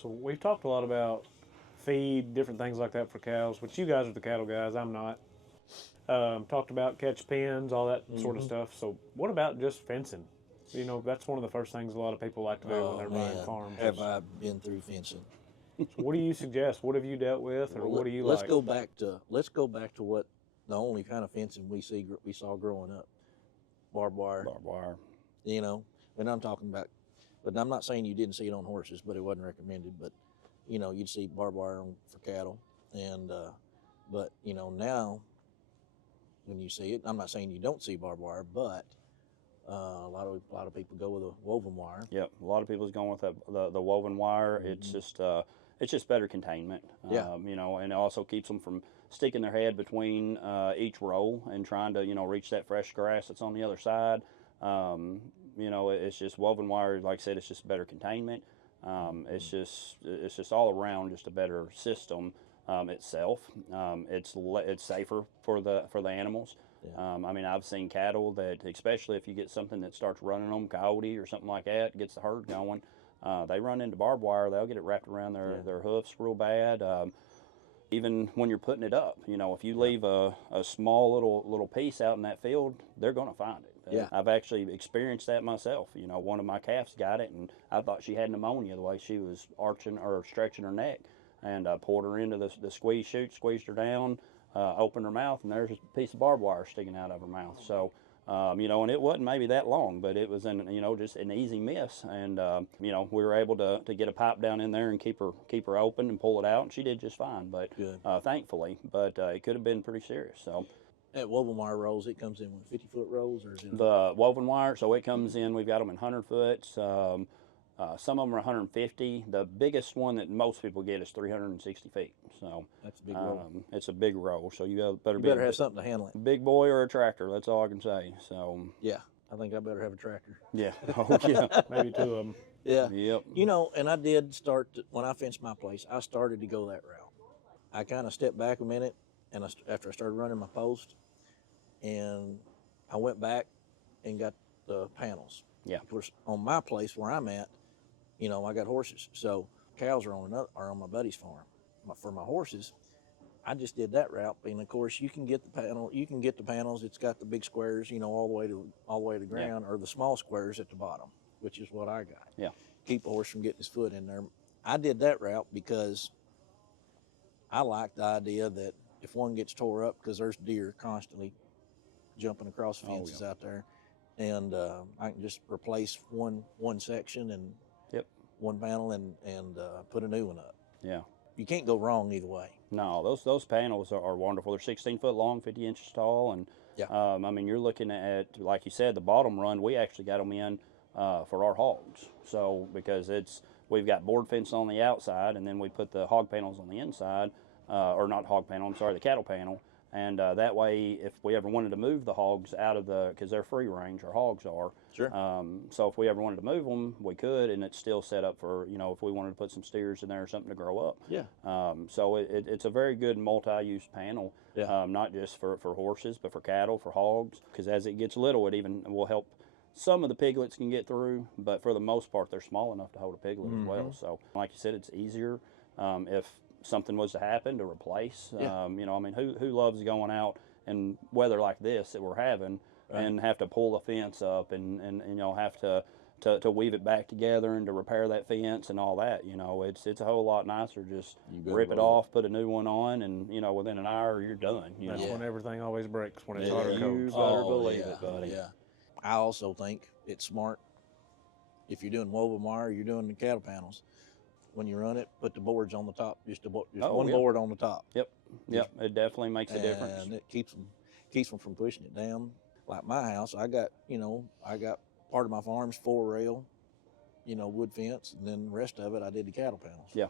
So we've talked a lot about feed, different things like that for cows, which you guys are the cattle guys, I'm not. Talked about catch pens, all that sort of stuff. So what about just fencing? You know, that's one of the first things a lot of people like to do when they're buying farms. Have I been through fencing? So what do you suggest? What have you dealt with, or what do you let's like? go back to what the only kind of fencing we saw growing up, barbed wire. Barbed wire. You know, and I'm talking about, but I'm not saying you didn't see it on horses, but it wasn't recommended. But you know, you'd see barbed wire for cattle, and but you know now when you see it, I'm not saying you don't see barbed wire, but a lot of people go with a woven wire. Yep, a lot of people's going with the woven wire. It's just better containment. Yeah. You know, and it also keeps them from sticking their head between each row and trying to reach that fresh grass that's on the other side. You know, it's just woven wire. Like I said, it's just better containment. It's just all around just a better system itself. It's safer for the animals. Yeah. I mean, I've seen cattle that, especially if you get something that starts running them, coyote or something like that, gets the herd going, they run into barbed wire, they'll get it wrapped around their hoofs real bad. Even when you're putting it up, you know, if you leave a small little piece out in that field, they're going to find it. Yeah. I've actually experienced that myself. You know, one of my calves got it, and I thought she had pneumonia the way she was arching or stretching her neck, and I poured her into the squeeze chute, squeezed her down, opened her mouth, and there's a piece of barbed wire sticking out of her mouth. So, you know, and it wasn't maybe that long, but it was just an easy miss. And you know, we were able to get a pipe down in there and keep her open and pull it out, and she did just fine. But thankfully, but it could have been pretty serious. So. At woven wire rolls, it comes in with 50-foot rolls, or is it? The woven wire, so it comes in. We've got them in 100 foot. Some of them are 150. The biggest one that most people get is 360 feet. So That's a big roll. It's a big roll. So you better have something to handle it. Big boy or a tractor. That's all I can say. So yeah, I think I better have a tractor. Yeah. Oh yeah. Maybe two of them. Yeah. Yep. You know, and I did start when I fenced my place. I started to go that route. I kind of stepped back a minute, and after I started running my post, and I went back and got the panels. Yeah. Of course, on my place where I'm at, you know, I got horses, so cows are on my buddy's farm. For my horses, I just did that route, and of course, you can get the panel. You can get the panels. It's got the big squares, you know, all the way to the ground, or the small squares at the bottom, which is what I got. Yeah. Keep the horse from getting his foot in there. I did that route because I like the idea that if one gets tore up, because there's deer constantly jumping across fences out there, and I can just replace one section and one panel and put a new one up. Yeah. You can't go wrong either way. No, those panels are wonderful. They're 16 foot long, 50 inches tall, and I mean, you're looking at, like you said, the bottom run. We actually got them in for our hogs. So because we've got board fence on the outside, and then we put the hog panels on the inside, or not hog panel. I'm sorry, the cattle panel. And that way, if we ever wanted to move the hogs out of because they're free range, our hogs are. Sure. So if we ever wanted to move them, we could, and it's still set up for, you know, if we wanted to put some steers in there or something to grow up. Yeah. So it's a very good multi-use panel, not just for horses, but for cattle, for hogs, because as it gets little, it even will help. Some of the piglets can get through, but for the most part, they're small enough to hold a piglet as well. So like you said, it's easier if something was to happen to replace. You know, I mean, who loves going out in weather like this that we're having and have to pull the fence up and you know, have to weave it back together and to repair that fence and all that. You know, it's a whole lot nicer just rip it off, put a new one on, and you know, within an hour you're done. You That's know? when everything always breaks, when it's hot or You cold. better believe it, buddy. Yeah. I also think it's smart if you're doing woven wire, you're doing the cattle panels. When you run it, put the boards on the top, just one board on the top. Yep, it definitely makes a difference. And it keeps them from pushing it down. Like my house, I got part of my farm's 4-rail, you know, wood fence, and then the rest of it I did the cattle panels. Yeah.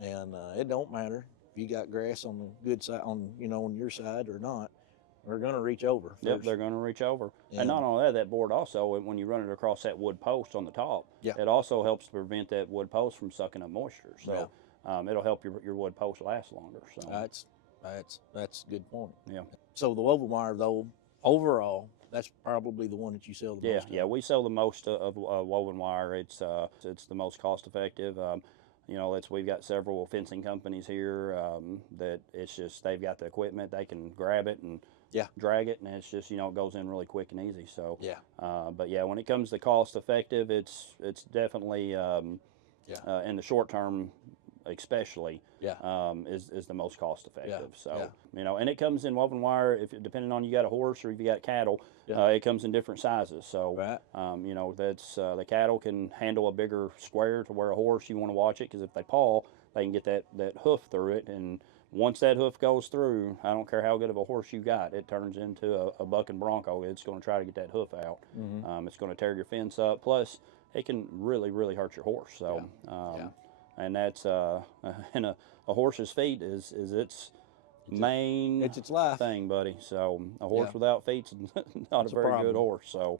And it don't matter if you got grass on the good side, on your side or not. They're going to reach over first. Yep, they're going to reach over. And not only that, that board also, when you run it across that wood post on the top, it also helps to prevent that wood post from sucking up moisture. So it'll help your wood post last longer. So that's a good point. Yeah. So the woven wire, though, overall, that's probably the one that you sell the most of. Yeah, we sell the most of woven wire. It's the most cost effective. we've got several fencing companies here that it's just they've got the equipment, they can grab it and drag it, and it's just it goes in really quick and easy. So but yeah, when it comes to cost effective, it's definitely in the short term, especially is the most cost effective. So and it comes in woven wire depending on you got a horse or if you got cattle. It comes in different sizes. So that's the cattle can handle a bigger square to where a horse you want to watch it, because if they paw, they can get that hoof through it, and once that hoof goes through, I don't care how good of a horse you got, it turns into a bucking bronco. It's going to try to get that hoof out. It's going to tear your fence up. Plus, it can really, really hurt your horse. So, and that's and a horse's feet is its main it's life thing, buddy. So a horse without feet's not a very good horse. So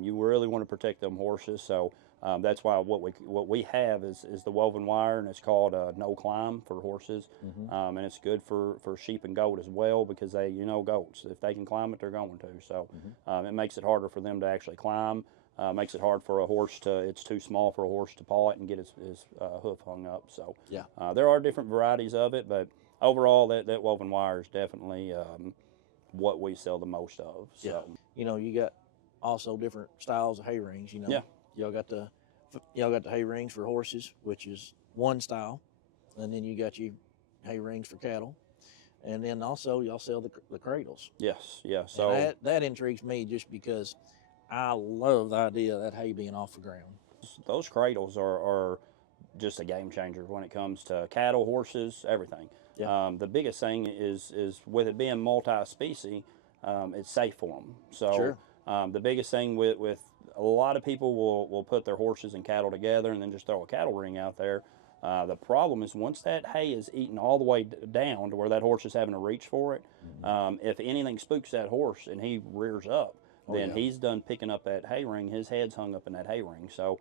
you really want to protect them horses. So that's why what we have is the woven wire, and it's called no climb for horses, and it's good for sheep and goat as well, because they goats, if they can climb it, they're going to. So it makes it harder for them to actually climb. Makes it hard for a horse it's too small for a horse to paw it and get his hoof hung up. So there are different varieties of it, but overall that woven wire is definitely what we sell the most of. So you got also different styles of hay rings. Y'all got the hay rings for horses, which is one style, and then you got your hay rings for cattle, and then also y'all sell the cradles. Yes, yeah. So and that intrigues me, just because I love the idea of that hay being off the ground. Those cradles are just a game changer when it comes to cattle, horses, everything. The biggest thing is with it being multi-species, it's safe for them. So the biggest thing with a lot of people will put their horses and cattle together and then just throw a cattle ring out there. The problem is once that hay is eaten all the way down to where that horse is having to reach for it, if anything spooks that horse and he rears up, then he's done picking up that hay ring. His head's hung up in that hay ring. So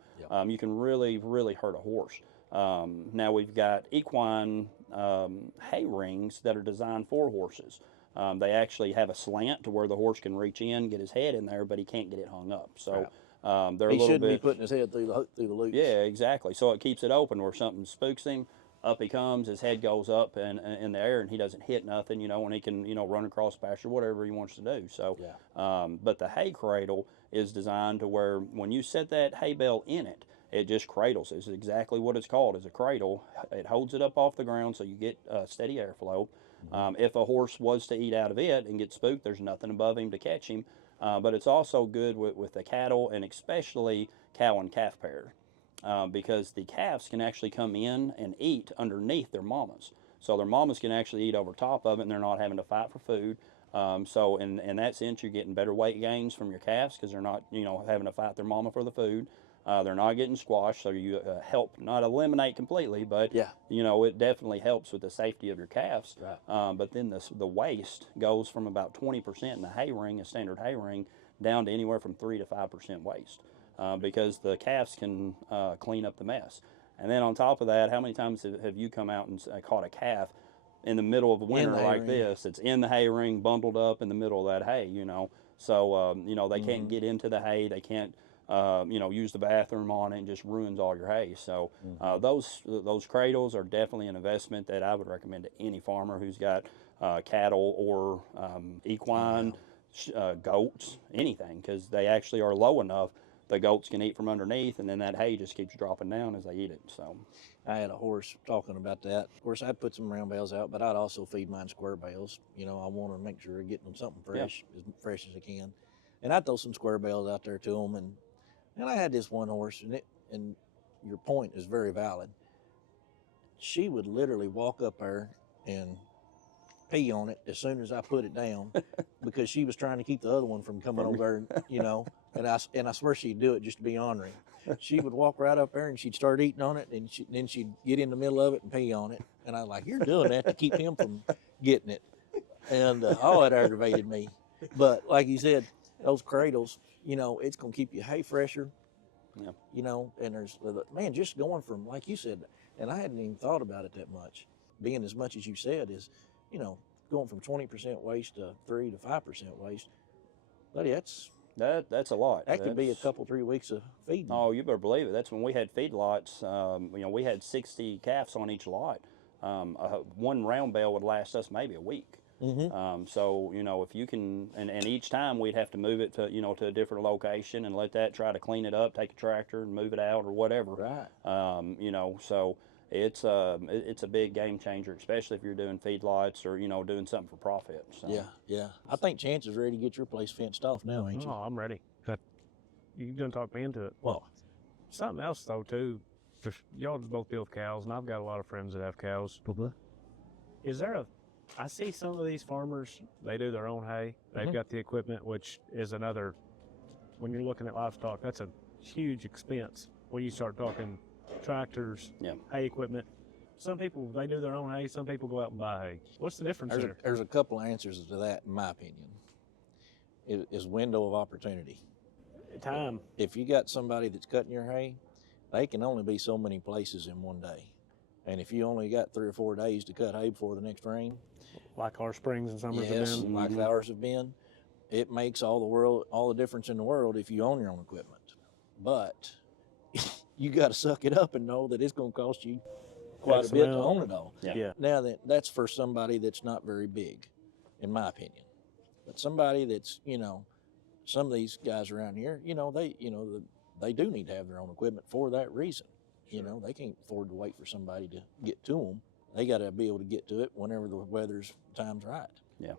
you can really, really hurt a horse. Now we've got equine hay rings that are designed for horses. They actually have a slant to where the horse can reach in, get his head in there, but he can't get it hung up. So they're he a little shouldn't bit be putting his head through the loops. Yeah, exactly. So it keeps it open where something spooks him. Up he comes, his head goes up and in the air, and he doesn't hit nothing, and he can, run across pasture, whatever he wants to do. So, but the hay cradle is designed to where when you set that hay bale in it, it just cradles. It's exactly what it's called, is a cradle. It holds it up off the ground so you get steady airflow. If a horse was to eat out of it and get spooked, there's nothing above him to catch him. But it's also good with the cattle, and especially cow and calf pairs. Because the calves can actually come in and eat underneath their mamas. So their mamas can actually eat over top of it, and they're not having to fight for food. So in that sense, you're getting better weight gains from your calves, because they're not, having to fight their mama for the food. They're not getting squashed, so you help not eliminate completely, but it definitely helps with the safety of your calves. But then the waste goes from about 20% in the hay ring, a standard hay ring, down to anywhere from 3 to 5% waste. Because the calves can clean up the mess. And then on top of that, how many times have you come out and caught a calf in the middle of a winter like this? It's in the hay ring, bundled up in the middle of that hay, So, they can't get into the hay. They can't, use the bathroom on it, and just ruins all your hay. So those cradles are definitely an investment that I would recommend to any farmer who's got cattle or equine, goats, anything, because they actually are low enough. The goats can eat from underneath, and then that hay just keeps dropping down as they eat it. So, I had a horse talking about that. Of course, I'd put some round bales out, but I'd also feed mine square bales. I want to make sure they're getting them something fresh, as fresh as I can. And I'd throw some square bales out there to them. And I had this one horse, and your point is very valid. She would literally walk up there and pee on it as soon as I put it down, because she was trying to keep the other one from coming over there, and I swear she'd do it just to be ornery. She would walk right up there and she'd start eating on it, and then she'd get in the middle of it and pee on it. And I was like, you're doing that to keep him from getting it. And it aggravated me. But like you said, those cradles, it's going to keep your hay fresher, and there's, just going from, like you said, and I hadn't even thought about it that much, being as much as you said is, going from 20% waste to 3 to 5% waste, buddy, that's That's a lot. That could be a couple, 3 weeks of feeding. Oh, you better believe it. That's when we had feedlots. We had 60 calves on each lot. One round bale would last us maybe a week. So if you can, and each time we'd have to move it to to a different location and let that try to clean it up, take a tractor and move it out or whatever. Right. So it's a big game changer, especially if you're doing feedlots or doing something for profit. So. Yeah. I think Chance is ready to get your place fenced off now, ain't you? Oh, I'm ready. You done talk me into it. Well, something else though too. Y'all just both deal with cows, and I've got a lot of friends that have cows. Is there I see some of these farmers, they do their own hay. They've got the equipment, which is another, when you're looking at livestock, that's a huge expense when you start talking tractors, hay equipment. Some people, they do their own hay. Some people go out and buy hay. What's the difference there? There's a couple of answers to that, in my opinion. It is window of opportunity. Time. If you got somebody that's cutting your hay, they can only be so many places in one day. And if you only got 3 or 4 days to cut hay before the next rain, like our springs and summers have been. Like ours have been, it makes all the difference in the world if you own your own equipment. But you got to suck it up and know that it's going to cost you quite a bit to own it all. Yeah. Now that's for somebody that's not very big, in my opinion. But somebody that's some of these guys around here, they do need to have their own equipment for that reason. Sure. They can't afford to wait for somebody to get to them. They got to be able to get to it whenever the time's right. Yeah.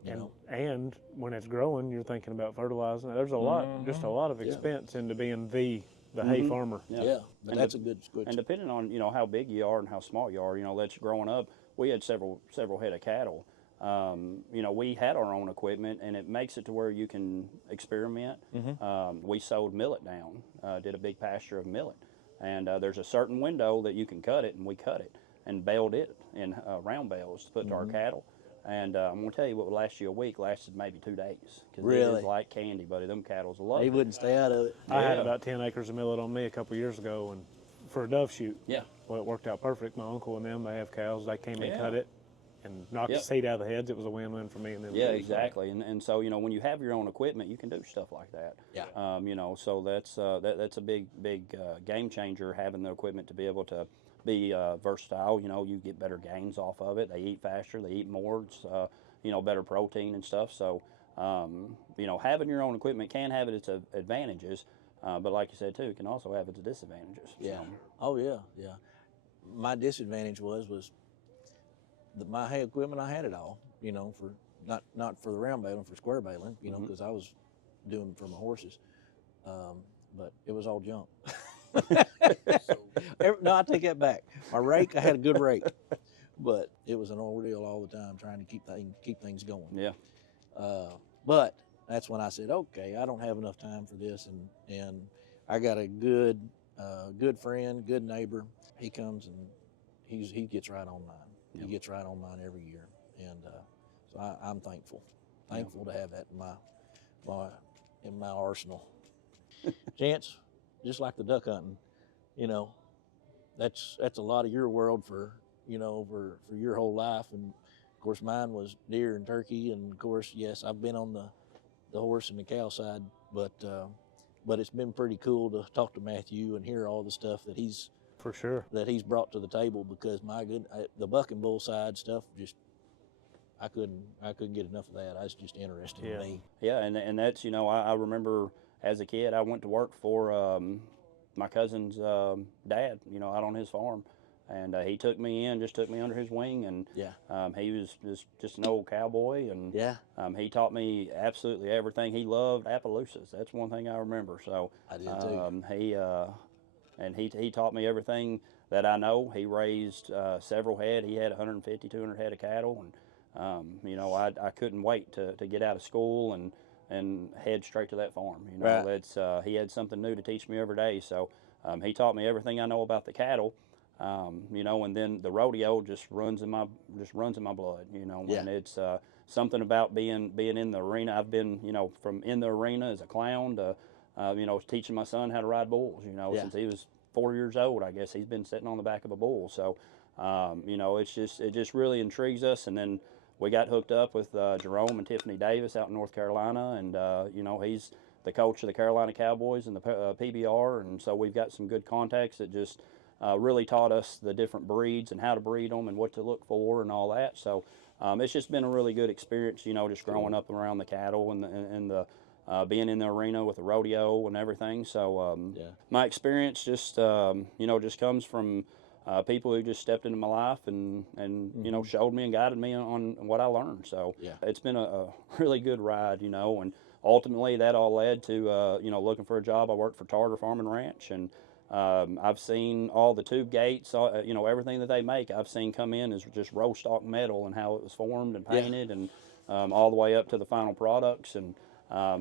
And when it's growing, you're thinking about fertilizing. There's a lot, just a lot of expense into being the hay farmer. Yeah, but that's a good switch. And depending on how big you are and how small you are, that's growing up. We had several head of cattle. We had our own equipment, and it makes it to where you can experiment. We sowed millet down, did a big pasture of millet, and there's a certain window that you can cut it, and we cut it and baled it in round bales to put to our cattle. And I'm gonna tell you, what would last you a week lasted maybe 2 days. Because it is like candy, buddy. Them cattle's love They it. wouldn't stay out of it. I had about 10 acres of millet on me a couple years ago, and for a dove shoot. Yeah. Well, it worked out perfect. My uncle and them, they have cows. They came and cut it and knocked the seed out of the heads. It was a win-win for me and them. Yeah, exactly. And so when you have your own equipment, you can do stuff like that. Yeah. So that's a big game changer, having the equipment to be able to be versatile. You get better gains off of it. They eat faster. They eat more. It's, better protein and stuff. So having your own equipment can have its advantages, but like you said too, it can also have its disadvantages. Yeah. Oh yeah. My disadvantage was my hay equipment. I had it all, for not for the round baling, for square baling, because I was doing it for my horses, but it was all junk. No, I take that back. My rake, I had a good rake, but it was an ordeal all the time trying to keep things going. Yeah. But that's when I said, okay, I don't have enough time for this, and I got a good friend, good neighbor. He comes and he gets right on mine. Yep. He gets right on mine every year, and so I'm thankful to have that in my arsenal. Chance, just like the duck hunting, that's a lot of your world for your whole life, and of course mine was deer and turkey, and of course yes, I've been on the horse and the cow side, but it's been pretty cool to talk to Matthew and hear all the stuff that he's brought to the table, because the buck and bull side stuff, just I couldn't get enough of that. That's just interesting to me. Yeah, and that's I remember as a kid I went to work for my cousin's dad, out on his farm, and he took me under his wing, and he was just an old cowboy, and he taught me absolutely everything. He loved Appaloosas. That's one thing I remember. So I did too. He taught me everything that I know. He raised several head. He had 150, 200 head of cattle, and I couldn't wait to get out of school and head straight to that farm. That's he had something new to teach me every day. So he taught me everything I know about the cattle. And then the rodeo just runs in my blood. And it's something about being in the arena. I've been from in the arena as a clown to teaching my son how to ride bulls. Since he was 4 years old, I guess he's been sitting on the back of a bull. So it just really intrigues us. And then we got hooked up with Jerome and Tiffany Davis out in North Carolina, and the coach of the Carolina Cowboys and the PBR, and so we've got some good contacts that just really taught us the different breeds and how to breed them and what to look for and all that. So it's just been a really good experience, you know, just growing up around the cattle and the being in the arena with the rodeo and everything. So my experience just you know, just comes from people who just stepped into my life and you know, showed me and guided me on what I learned. So it's been a really good ride, you know, and ultimately that all led to you know, looking for a job. I worked for Tartar Farm and Ranch, and I've seen all the tube gates, you know, everything that they make, I've seen come in as just roll stock metal and how it was formed and painted, and all the way up to the final products. And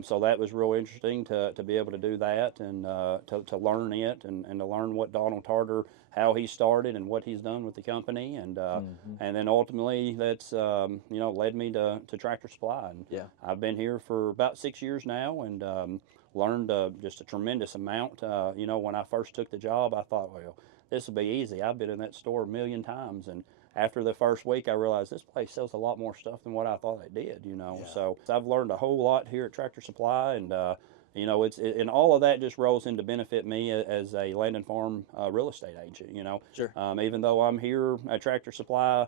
so that was real interesting to be able to do that, and to learn it, and to learn what Donald Tartar, how he started and what he's done with the company. And and then ultimately that's you know, led me to Tractor Supply. And I've been here for about 6 years now, and learned just a tremendous amount. You know, when I first took the job, I thought, well, this will be easy. I've been in that store a million times. And after the first week, I realized this place sells a lot more stuff than what I thought it did, you know. So I've learned a whole lot here at Tractor Supply, and you know, and all of that just rolls in to benefit me as a land and farm real estate agent, you know. Even though I'm here at Tractor Supply,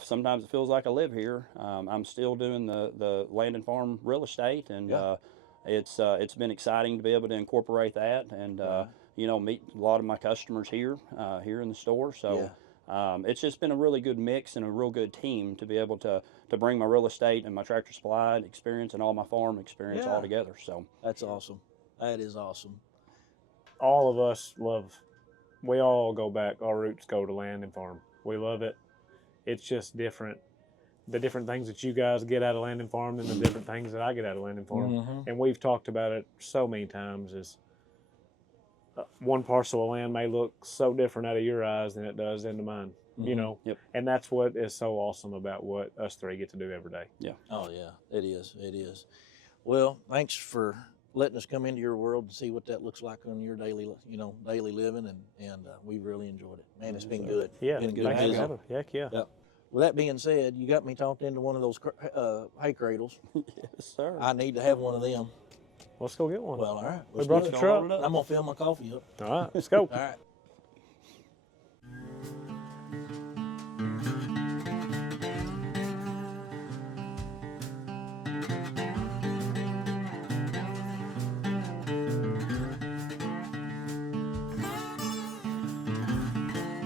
sometimes it feels like I live here. I'm still doing the land and farm real estate, and it's been exciting to be able to incorporate that, and you know, meet a lot of my customers here in the store. So it's just been a really good mix and a real good team to be able to bring my real estate and my Tractor Supply experience and all my farm experience all together. So that's awesome. That is awesome. All of us we all go back, our roots go to land and farm. We love it. It's just different. The different things that you guys get out of land and farm than the different things that I get out of land and farm. And we've talked about it so many times, is one parcel of land may look so different out of your eyes than it does into mine, you know. And that's what is so awesome about what us three get to do every day. Oh yeah, it is. It is. Well, thanks for letting us come into your world and see what that looks like on your daily living, and we really enjoyed it. Man, it's been good. Been good. Thanks for having. Heck yeah. With that being said, you got me talked into one of those hay cradles. Yes, sir. I need to have one of them. Let's go get one. Well, all right. We brought the truck. I'm going to fill my coffee up. All right, let's go. All right.